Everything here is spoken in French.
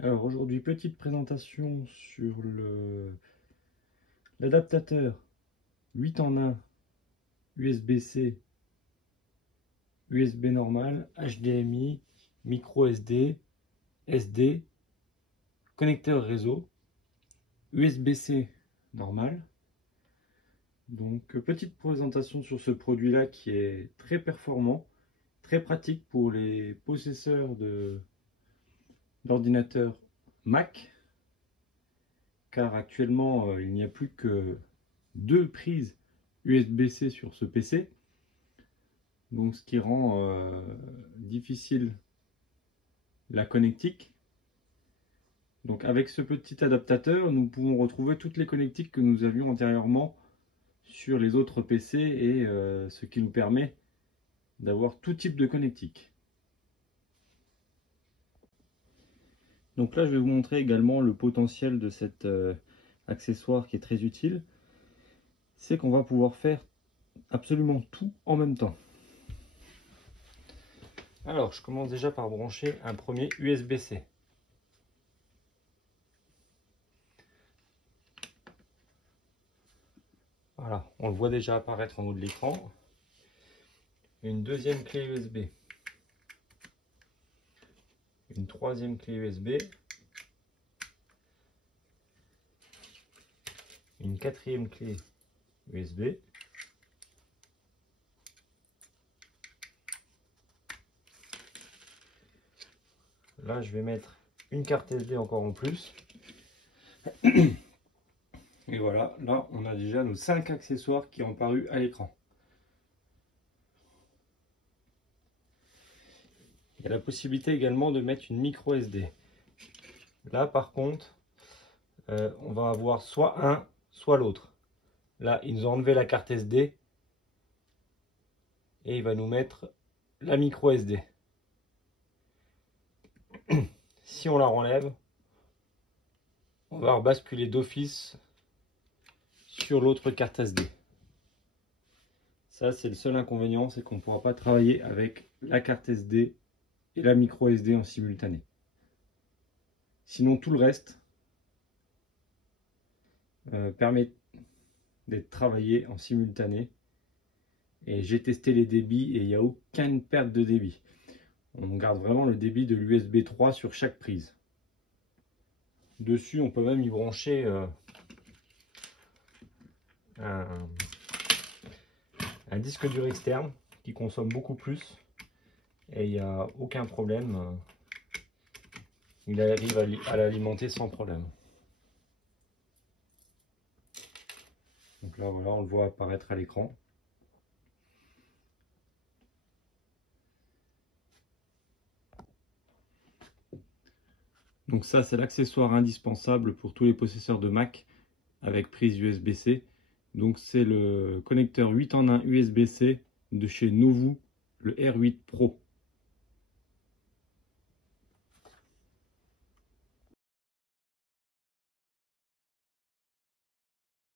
Alors aujourd'hui, petite présentation sur l'adaptateur 8 en 1 USB-C, USB normal, HDMI, micro SD, SD, connecteur réseau, USB-C normal. Donc petite présentation sur ce produit-là qui est très performant, très pratique pour les possesseurs d'ordinateurs Mac, car actuellement il n'y a plus que 2 prises USB-C sur ce PC, donc ce qui rend difficile la connectique. Donc avec ce petit adaptateur, nous pouvons retrouver toutes les connectiques que nous avions antérieurement sur les autres PC et ce qui nous permet d'avoir tout type de connectique. Donc là, je vais vous montrer également le potentiel de cet accessoire qui est très utile. C'est qu'on va pouvoir faire absolument tout en même temps. Alors, je commence déjà par brancher un premier USB-C. Voilà, on le voit déjà apparaître en haut de l'écran. Une deuxième clé USB. Une troisième clé USB. Une quatrième clé USB. Là, je vais mettre une carte SD encore en plus. Et voilà, là, on a déjà nos 5 accessoires qui ont apparu à l'écran. Il y a la possibilité également de mettre une micro SD. Là, par contre, on va avoir soit un, soit l'autre. Là, ils nous ont enlevé la carte SD et il va nous mettre la micro SD. Si on la renlève, on va basculer d'office sur l'autre carte SD. Ça, c'est le seul inconvénient, c'est qu'on ne pourra pas travailler avec la carte SD et la micro SD en simultané. Sinon, tout le reste permet d'être travaillé en simultané. Et j'ai testé les débits et il n'y a aucune perte de débit. On garde vraiment le débit de l'USB 3 sur chaque prise. Dessus, on peut même y brancher un disque dur externe qui consomme beaucoup plus et il n'y a aucun problème. Il arrive à l'alimenter sans problème. Donc là, voilà, on le voit apparaître à l'écran. Donc ça, c'est l'accessoire indispensable pour tous les possesseurs de Mac avec prise USB-C. Donc c'est le connecteur 8 en 1 USB-C de chez Novoo, le R8 Pro.